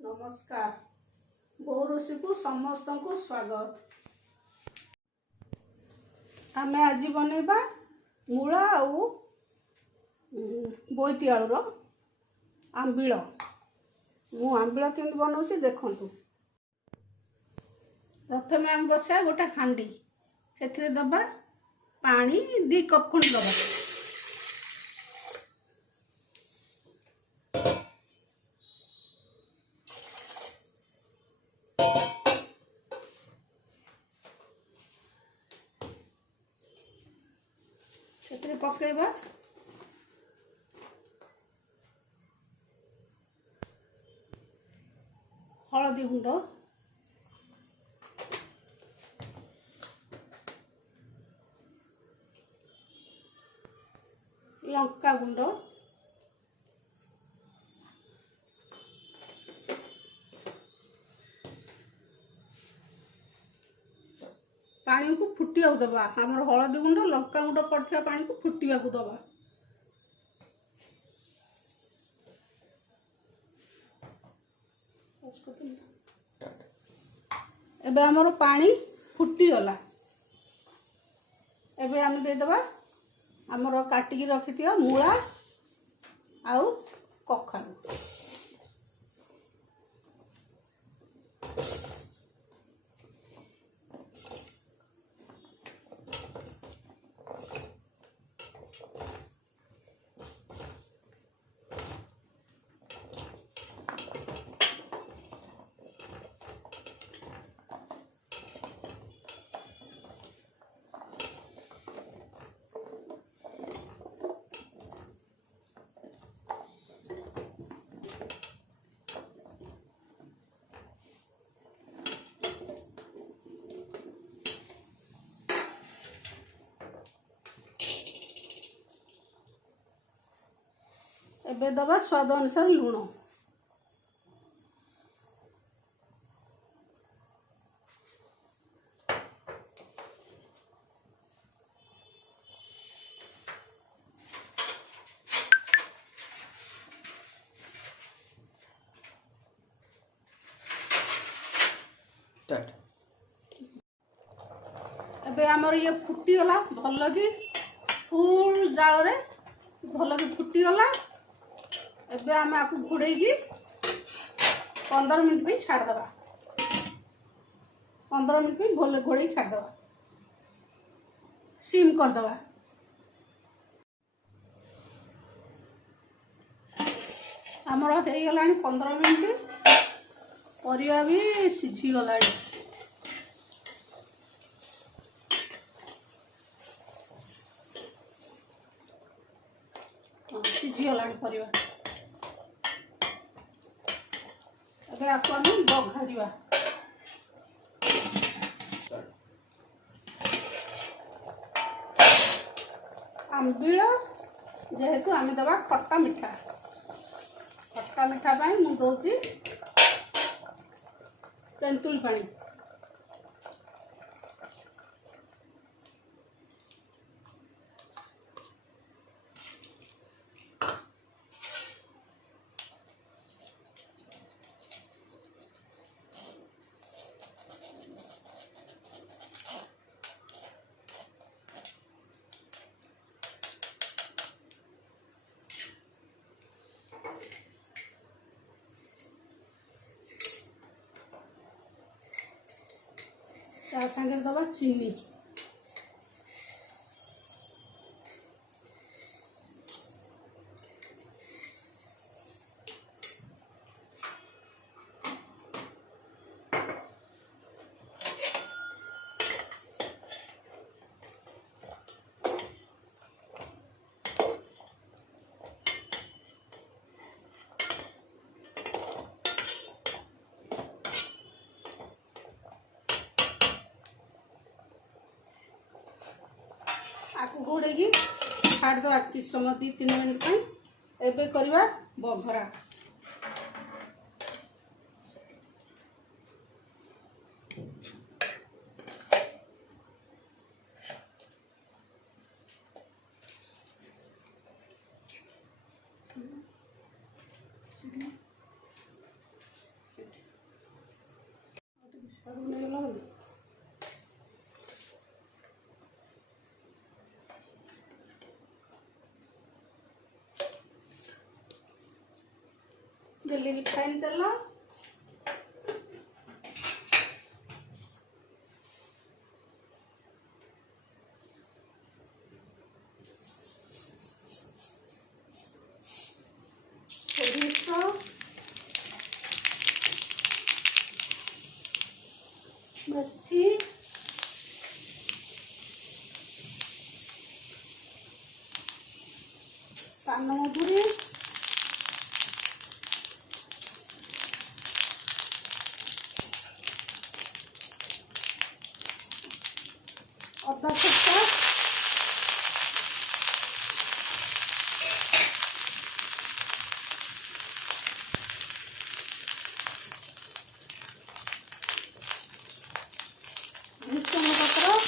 नमस्कार बोउ रोषी को समस्त को स्वागत। आम आज बनवा मूला आउ बोईतिआलुर आंबिल। मु आंबिल केमती बनाऊँ देखु। प्रथम आम बसा गोटे हांडी से दबा पानी 2 कप खंड दबा। से पकेबा हलदी गुंड, लंका गुंड, पानी को फुटिया दबा। आमर हलदी गुंड लंका गुंड पड़ता पानी को फुटिया दबा। एबे आमर पानी फुटी गला। एबे आम देदबा आमर काटिकी रखिथिया मूला आउ कखारू। एबे दबा स्वाद अनुसार लुण। एबे आमर ये फुटी गला भल कि फुल जाल रे भल कि फुटी गला। एबे आम आपको घोड़े 15 मिनट पे छाड़ दबा। 15 मिनट पे भले घोड़े छाड़ दबा, सिम कर दबा। आमर हो गला 15 मिनट, परिया भी सिझी गला। सिझी गला परिया। एबे आपको हम बघारिबा। आंबिल जेहेतु आम दबा खट्टा मिठा। खट्टा मिठा पाई मु दउची तेंतुली पानी। ता संगे दबा चीनी। आपको घोड़े छाड़ दवा कि समय 2-3 मिनट। एबे करवा बघरा। ଦେଲି ରିଫାଇନ୍ ତେଲ। ସୋରିଷ, ମେଥି, ପାନମଧୁରୀ, ଅଦା ଛେଚା, ଭୃଷଙ୍ଗ ପତ୍ର,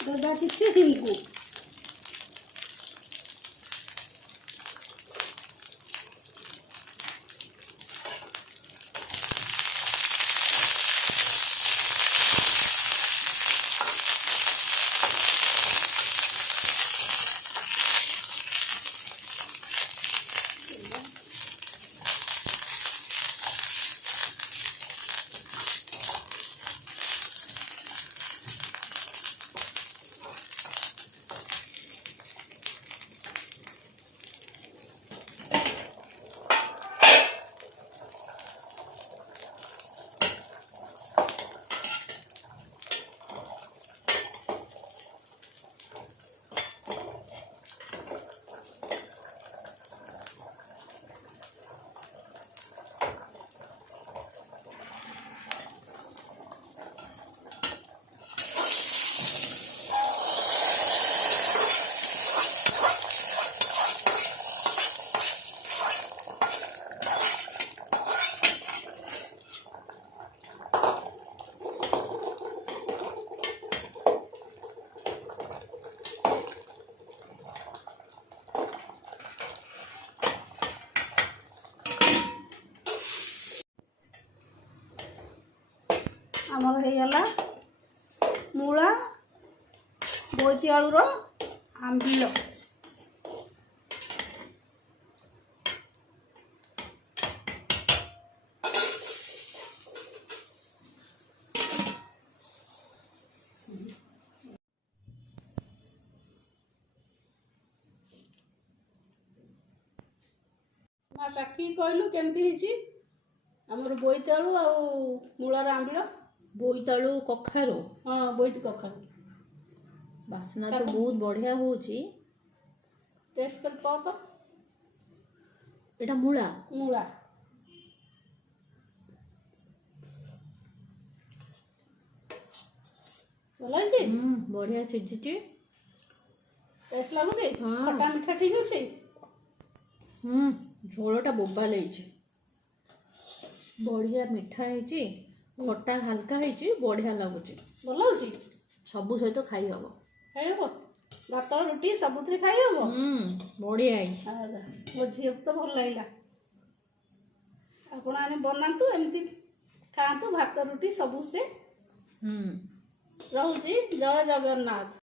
ଦେବା କିଛି ହିଙ୍ଗୁ। ଆମର ହେଇଗଲା ମୂଳା ବୋଇତିଆଳୁର ଆମ୍ବିଳ। ମା ଚାଖି କହିଲୁ କେମିତି ହେଇଛି ଆମର ବୋଇତାଳୁ ଆଉ ମୂଳାର ଆମ୍ବିଳ? ବୋଇତାଳୁ କଖାରୁ ହଁ, ବୋଇତି କଖାରୁ ବାସ୍ନା ତ ବହୁତ ବଢିଆ ହଉଛି। ଟେଷ୍ଟ କରି କହ ତ। ଏଟା ମୂଳା ମୂଳା ଭଲ ହେଇଛି? ବଢିଆ ସିଝିଛି। ଟେଷ୍ଟ ଲାଗୁଛି? ହଁ। ଖଟା ମିଠା ଠିକ ଅଛି? ଝୋଳଟା ବୋବାଲ ହେଇଛି, ବଢିଆ ମିଠା ହେଇଛି, ଖଟା ହାଲକା ହେଇଛି, ବଢିଆ ଲାଗୁଛି। ଭଲ ଅଛି? ସବୁ ସହିତ ଖାଇ ହବ। ଖାଇହବ? ଭାତ ରୁଟି ସବୁଥିରେ ଖାଇହବ? ବଢିଆ ହେଇଛି। ଆଚ୍ଛା, ମୋ ଝିଅକୁ ତ ଭଲ ଲାଗିଲା। ଆପଣ ଆଣି ବନାନ୍ତୁ, ଏମିତି ଖାଆନ୍ତୁ ଭାତ ରୁଟି ସବୁଥିରେ। ରହୁଛି। ଜୟ ଜଗନ୍ନାଥ।